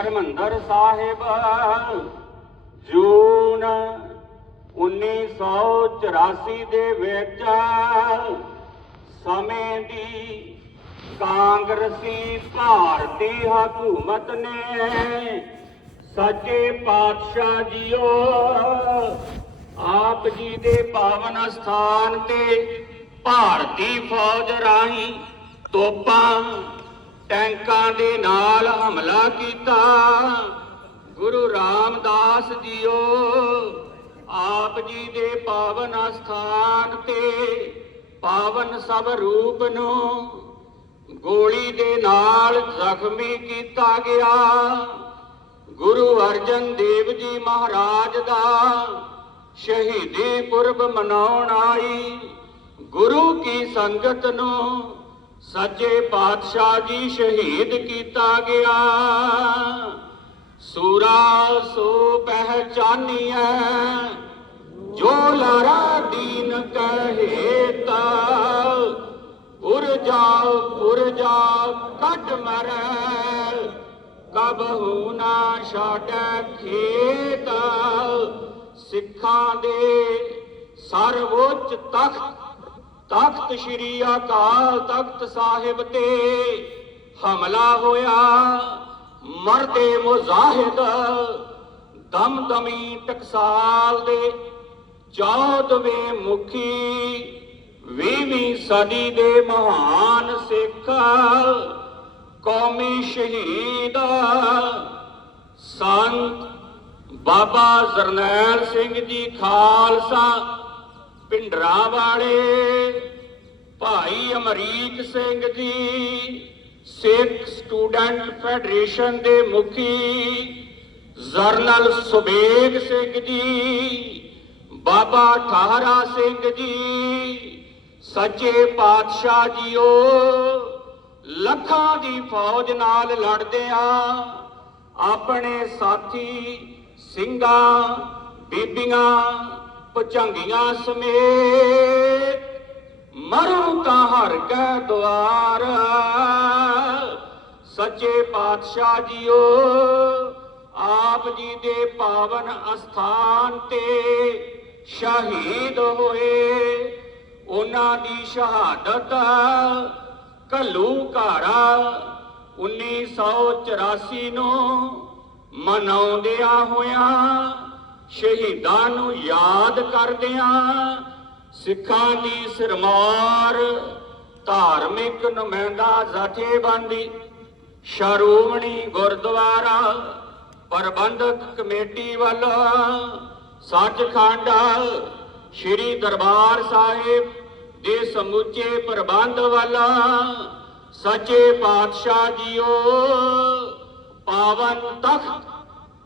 ਹਰਮੰਦਰ ਸਾਹਿਬ, ਜੂਨ 1984 ਦੇ ਵਿੱਚ ਸਮੇਂ ਦੀ ਕਾਂਗਰਸੀ ਭਾਰਤੀ ਹਕੂਮਤ ਨੇ ਸੱਚੇ ਪਾਤਸ਼ਾਹ ਜੀਓ ਆਪ ਜੀ ਦੇ ਪਾਵਨ ਸਥਾਨ ਤੇ ਭਾਰਤੀ ਫੌਜ ਰਾਹੀਂ ਤੋਪਾਂ ਟੈਂਕਾਂ ਦੇ ਨਾਲ ਹਮਲਾ ਕੀਤਾ। ਗੁਰੂ ਰਾਮਦਾਸ ਜੀਓ, ਆਪ ਜੀ ਦੇ ਪਾਵਨ ਸਥਾਨ ਤੇ ਪਾਵਨ ਸਭ ਰੂਪ ਨੂੰ ਗੋਲੀ ਦੇ ਨਾਲ ਜ਼ਖਮੀ ਕੀਤਾ ਗਿਆ। ਗੁਰੂ ਅਰਜਨ ਦੇਵ ਜੀ ਮਹਾਰਾਜ ਦਾ ਸ਼ਹੀਦੀ ਪੁਰਬ ਮਨਾਉਣ ਆਈ। ਗੁਰੂ ਕੀ ਸੰਗਤ ਨੂੰ ਸੱਚੇ ਪਾਤਸ਼ਾਹ ਜੀ ਸ਼ਹੀਦ ਕੀਤਾ ਗਿਆ। ਸੂਰਾ ਸੋ ਪਹਿਚਾਨੀਐ, ਜੋ ਲਾਰਾ ਦੀਨ ਕਹੇ ਤਾ ਉਰ ਜਾਓ, ਉਰ ਜਾ ਕੱਟ ਮਰੈ ਕਬਹੂ ਨਾ ਛਾੜੈ ਖੇਤ। ਸਿੱਖਾਂ ਦੇ ਸਰਵੋੱਚ ਤਖਤ ਤਖਤ ਸ੍ਰੀ ਅਕਾਲ ਤਖਤ ਸਾਹਿਬ ਤੇ ਹਮਲਾ ਹੋਇਆ। ਮਰਦੇ ਮੁਜ਼ਾਹਿਦ ਦਮਦਮੀ ਟਕਸਾਲ ਦੇ 14ਵੇਂ ਮੁਖੀ 20ਵੀਂ ਸਦੀ ਦੇ ਮਹਾਨ ਸਿੱਖ, ਕੌਮੀ ਸ਼ਹੀਦ ਸੰਤ ਬਾਬਾ ਜਰਨੈਲ ਸਿੰਘ ਜੀ ਖਾਲਸਾ ਪਿੰਡਰਾ ਵਾਲੇ, ਭਾਈ ਅਮਰੀਕ ਸਿੰਘ ਜੀ, ਸਿੱਖ ਸਟੂਡੈਂਟ ਫੈਡਰੇਸ਼ਨ ਦੇ ਮੁਖੀ, ਜਰਨਲ ਸੁਬੇਗ ਸਿੰਘ ਜੀ, ਬਾਬਾ ਠਾਹਰਾ ਸਿੰਘ ਜੀ, ਸੱਚੇ ਪਾਤਸ਼ਾਹ ਜੀਓ, ਲੱਖਾਂ ਦੀ ਫੌਜ ਨਾਲ ਲੜਦੇ ਆ ਆਪਣੇ ਸਾਥੀ ਸਿੰਘਾਂ, ਬੀਬੀਆਂ ਪਚੰਗੀਆਂ ਸਮੇਤ, ਮਰੂ ਤਾਂ ਹਰ ਕੈ ਦੁਆਰ। ਸੱਚੇ ਪਾਤਸ਼ਾਹ ਜੀਓ, ਆਪ ਜੀ ਦੇ ਪਾਵਨ ਅਸਥਾਨ ਤੇ ਸ਼ਹੀਦ ਹੋਏ। ਉਹਨਾਂ ਦੀ ਸ਼ਹਾਦਤ ਕੱਲੂ ਘਾਰਾ 1984 ਨੂੰ ਮਨਾਉਂਦਿਆਂ ਹੋਇਆਂ ਸ਼ਹੀਦਾਂ ਨੂੰ ਯਾਦ ਕਰਦਿਆਂ ਸਿੱਖਾਂ ਦੀ ਸਿਰਮਾਰ, ਧਾਰਮਿਕ ਨੁਮਾਇੰਦਾ ਜਥੇਬੰਦੀ ਸ਼ਰੋਮਣੀ ਗੁਰਦੁਆਰਾ, ਪ੍ਰਬੰਧਕ ਕਮੇਟੀ ਵੱਲੋਂ ਸੱਚਖੰਡ, ਸ੍ਰੀ ਦਰਬਾਰ ਸਾਹਿਬ ਦੇ ਸਮੁੱਚੇ ਪ੍ਰਬੰਧ ਵੱਲੋਂ ਸੱਚੇ ਪਾਤਸ਼ਾਹ ਜੀਓ। ਪਾਵਨ ਤਖਤ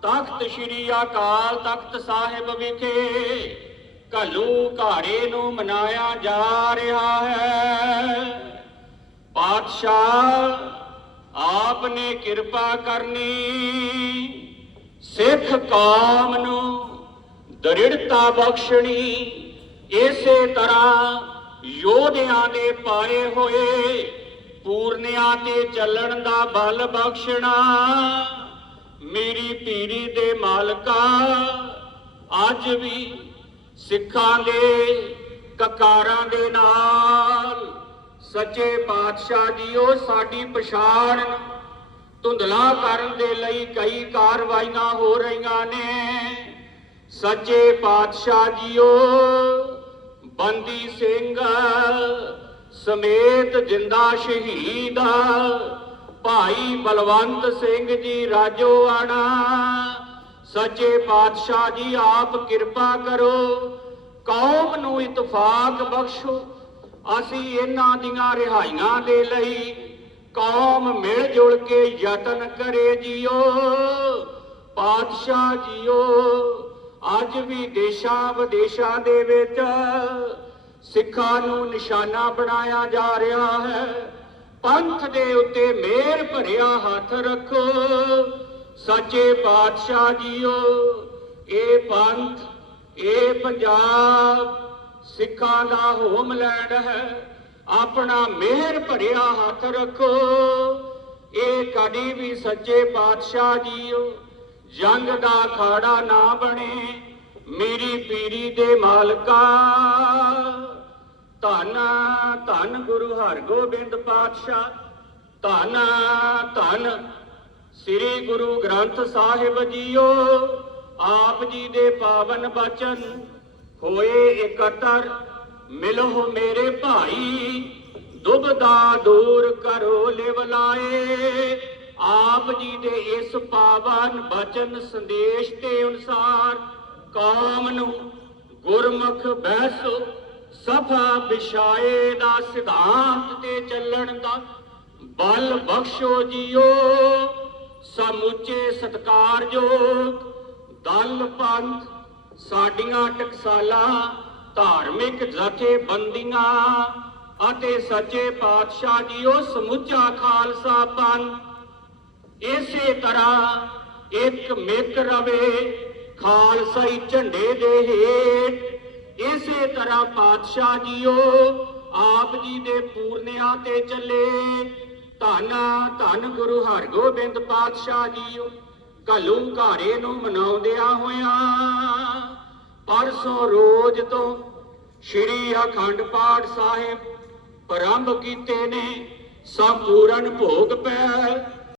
ਤਖਤ ਸ੍ਰੀ ਅਕਾਲ ਤਖਤ ਸਾਹਿਬ ਵਿਖੇ ਕਲੂ ਘਾੜੇ ਨੂੰ ਮਨਾਇਆ ਜਾ ਰਿਹਾ ਹੈ। ਪਾਤਸ਼ਾਹ ਆਪ ਨੇ ਕਿਰਪਾ ਕਰਨੀ, ਸਿੱਖ ਕੌਮ ਨੂੰ ਦ੍ਰਿੜਤਾ ਬਖਸ਼ਣੀ, ਇਸੇ ਤਰ੍ਹਾਂ ਯੋਧਿਆਂ ਦੇ ਪਾਏ ਹੋਏ ਪੂਰਨਿਆਂ ਤੇ ਚੱਲਣ ਦਾ ਬਲ ਬਖਸ਼ਣਾ। ਮੇਰੀ ਪੀੜੀ ਦੇ ਮਾਲਕਾ, ਅੱਜ ਵੀ ਸਿੱਖਾਂ ਦੇ ਕਕਾਰਾਂ ਦੇ ਨਾਲ। ਸੱਚੇ ਪਾਤਸ਼ਾਹ ਜੀਓ, ਸਾਡੀ ਪਛਾਣ ਧੁੰਦਲਾ ਕਰਨ ਦੇ ਲਈ ਕਈ ਕਾਰਵਾਈਆਂ ਹੋ ਰਹੀਆਂ ਨੇ। ਸੱਚੇ ਪਾਤਸ਼ਾਹ ਜੀਓ, ਬੰਦੀ ਸਿੰਘ ਸਮੇਤ ਜਿੰਦਾ ਸ਼ਹੀਦ ਭਾਈ ਬਲਵੰਤ ਸਿੰਘ ਜੀ ਰਾਜੋਆਣਾ ਸੱਚੇ ਪਾਤਸ਼ਾਹ ਜੀ, ਆਪ ਕਿਰਪਾ ਕਰੋ। ਕੌਮ ਨੂੰ ਇਤਫਾਕ ਬਖਸ਼ੋ। ਅਸੀਂ ਇਹਨਾਂ ਦੀਆਂ ਰਿਹਾਈਆਂ ਦੇ ਲਈ ਕੌਮ ਮਿਲ ਜੁਲ ਕੇ ਯਤਨ ਕਰੇ ਜੀਓ। ਪਾਤਸ਼ਾਹ ਜੀਓ, ਅੱਜ ਵੀ ਦੇਸ਼ਾਂ ਵਿਦੇਸ਼ਾਂ ਦੇ ਵਿੱਚ ਸਿੱਖਾਂ ਨੂੰ ਨਿਸ਼ਾਨਾ ਬਣਾਇਆ ਜਾ ਰਿਹਾ ਹੈ। ਪੰਥ ਦੇ ਉੱਤੇ ਮਿਹਰ ਭਰਿਆ ਹੱਥ ਰੱਖੋ। ਸੱਚੇ ਪਾਤਸ਼ਾਹ ਜੀਓ, ਇਹ ਪੰਥ, ਇਹ ਪੰਜਾਬ, ਸਿੱਖਾਂ ਦਾ ਹੋਮਲੈਂਡ ਹੈ। ਆਪਣਾ ਮਿਹਰ ਭਰਿਆ ਹੱਥ ਰੱਖੋ। ਇਹ ਕਦੀ ਵੀ ਸੱਚੇ ਪਾਤਸ਼ਾਹ ਜੀਓ, ਜੰਗ ਦਾ ਖਾੜਾ ਨਾ ਬਣੇ। ਮੇਰੀ ਪੀਰੀ ਦੇ ਮਾਲਕਾ ਧੰਨ ਧੰਨ ਗੁਰੂ ਹਰਗੋਬਿੰਦ ਪਾਤਸ਼ਾਹ, ਧੰਨ ਧੰਨ ਸ੍ਰੀ ਗੁਰੂ ਗ੍ਰੰਥ ਸਾਹਿਬ ਜੀਓ, ਆਪ ਜੀ ਦੇ ਪਾਵਨ ਬਚਨ ਹੋਏ ਇਕੱਤਰ, ਮਿਲੋ ਮੇਰੇ ਭਾਈ, ਦੁਬਦਾ ਦੂਰ ਕਰੋ ਲਿਵਲਾਏ ਆਪ ਜੀ ਦੇ ਇਸ ਪਾਵਨ ਬਚਨ ਸੰਦੇਸ਼ ਦੇ ਅਨੁਸਾਰ ਕੌਮ ਨੂੰ ਗੁਰਮੁਖ ਬੈਸੋ ਸਫਾ ਵਿਛਾਏ ਦਾ ਸਿਧਾਂਤ ਤੇ ਚੱਲਣ ਦਾ। ਬਲ ਬਖਸ਼ੋ ਜੀਓ ਸਮੁੱਚੇ ਸਤਕਾਰਯੋਗ। ਦਲ ਪੰਥ, ਸਾਡੀਆਂ ਟਕਸਾਲਾਂ, ਧਾਰਮਿਕ ਜਥੇਬੰਦੀਆਂ ਅਤੇ ਸੱਚੇ ਪਾਤਸ਼ਾਹ ਜੀਓ, ਸਮੁੱਚਾ ਖਾਲਸਾ ਪੰਥ। ਇਸੇ ਤਰ੍ਹਾਂ ਇੱਕ ਮਿੱਕ ਰਵੇ, ਖਾਲਸਾਈ ਝੰਡੇ ਦੇ ਹੇਠ ਇਸੇ ਤਰ੍ਹਾਂ ਪਾਤਸ਼ਾਹ ਜੀਓ, ਆਪ ਜੀ ਦੇ ਪੂਰਨਿਆਂ ਤੇ ਚੱਲੇ। ਧੰਨ ਧੰਨ ਗੁਰੂ ਹਰਗੋਬਿੰਦ ਪਾਤਸ਼ਾਹ ਜੀਓ ਕਲੂ ਘਾਰੇ ਨੂੰ ਮਨਾਉਂਦਿਆਂ ਹੋਇਆ। ਪਰਸੋਂ ਰੋਜ਼ ਤੋਂ ਸ਼੍ਰੀ ਅਖੰਡ ਪਾਠ ਸਾਹਿਬ ਪ੍ਰਾਰੰਭ ਕੀਤੇ ਨੇ। ਸੰਪੂਰਨ ਭੋਗ ਪੈ